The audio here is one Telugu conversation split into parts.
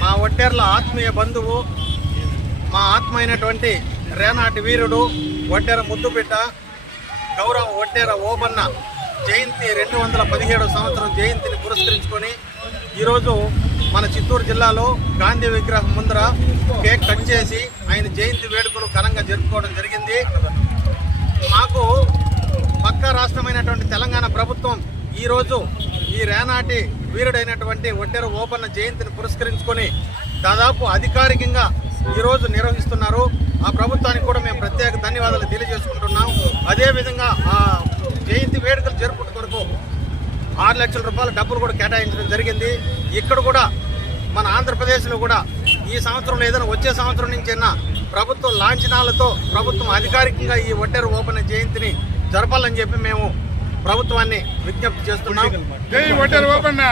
మా ఒట్టేర్ల ఆత్మీయ బంధువు మా ఆత్మ అయినటువంటి రేనాటి వీరుడు ఒట్టేర ముద్దుబిడ్డ గౌరవ ఒట్టేర ఓబన్న జయంతి రెండు వందల పదిహేడు సంవత్సరం జయంతిని పురస్కరించుకొని ఈరోజు మన చిత్తూరు జిల్లాలో గాంధీ విగ్రహం ముందర కేక్ కట్ చేసి ఆయన జయంతి వేడుకలు ఘనంగా జరుపుకోవడం జరిగింది. మాకు పక్క రాష్ట్రమైనటువంటి తెలంగాణ ప్రభుత్వం ఈరోజు ఈ రేనాటి వీరుడైనటువంటి ఒడ్డెర ఓపన్న జయంతిని పురస్కరించుకొని దాదాపు అధికారికంగా ఈరోజు నిర్వహిస్తున్నారు. ఆ ప్రభుత్వానికి కూడా మేము ప్రత్యేక ధన్యవాదాలు తెలియజేసుకుంటున్నాం. అదేవిధంగా ఆ జయంతి వేడుకలు జరుపుట కొరకు ఆరు లక్షల రూపాయల డబ్బులు కూడా కేటాయించడం జరిగింది. ఇక్కడ కూడా మన ఆంధ్రప్రదేశ్లో కూడా ఈ సంవత్సరం ఏదైనా వచ్చే సంవత్సరం నుంచి అయినా ప్రభుత్వ లాంఛనాలతో ప్రభుత్వం అధికారికంగా ఈ ఒడ్డెర ఓపెన్ జయంతిని జరపాలని చెప్పి మేము ప్రభుత్వాన్ని విజ్ఞప్తి చేస్తున్నాం. జై ఒడ్డర్ ఓపన్న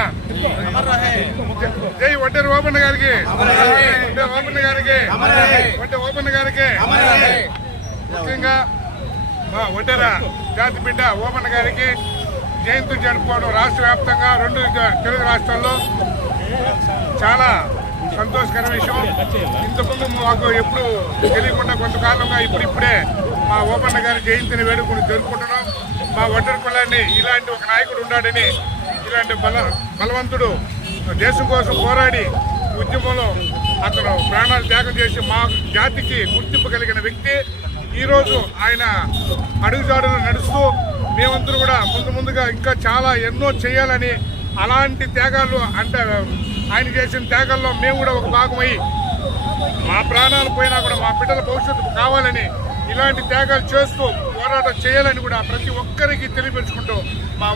జై ఒడ్డర్ ఓపన్న గారికి. ఒడ్డర్ గారికి. ఒడ్డర్ గారికి. ముఖ్యంగా మా ఒడ్డర జాతి బిడ్డ ఓపెన్ గారికి. జయంతి జరుపుకోవడం రాష్ట్ర వ్యాప్తంగా రెండు తెలుగు రాష్ట్రాల్లో చాలా సంతోషకర విషయం. ఇంతకుముందు మాకు ఎప్పుడు తెలియకుండా కొంతకాలంగా ఇప్పుడిప్పుడే మా ఓపన్న గారి జయంతిని వేడుకను జరుపుకుంటున్నాం. మా ఒడ్డరి కులాన్ని ఇలాంటి ఒక నాయకుడు ఉన్నాడని ఇలాంటి బల బలవంతుడు దేశం కోసం పోరాడి ఉద్యమంలో అతను ప్రాణాలు త్యాగం చేసి మా జాతికి గుర్తింపు కలిగిన వ్యక్తి. ఈరోజు ఆయన అడుగుజాడును నడుస్తూ మేమందరూ కూడా ముందు ముందుగా ఇంకా చాలా ఎన్నో చేయాలని అలాంటి త్యాగాలు అంటే ఆయన చేసిన త్యాగాల్లో మేము కూడా ఒక భాగమై మా ప్రాణాలు పోయినా కూడా మా బిడ్డల భవిష్యత్తు కావాలని ఇలాంటి త్యాగాలు చేస్తూ పోరాటం చేయాలని కూడా ప్రతి ఒక్కరికి తెలియపరుచుకుంటూ మా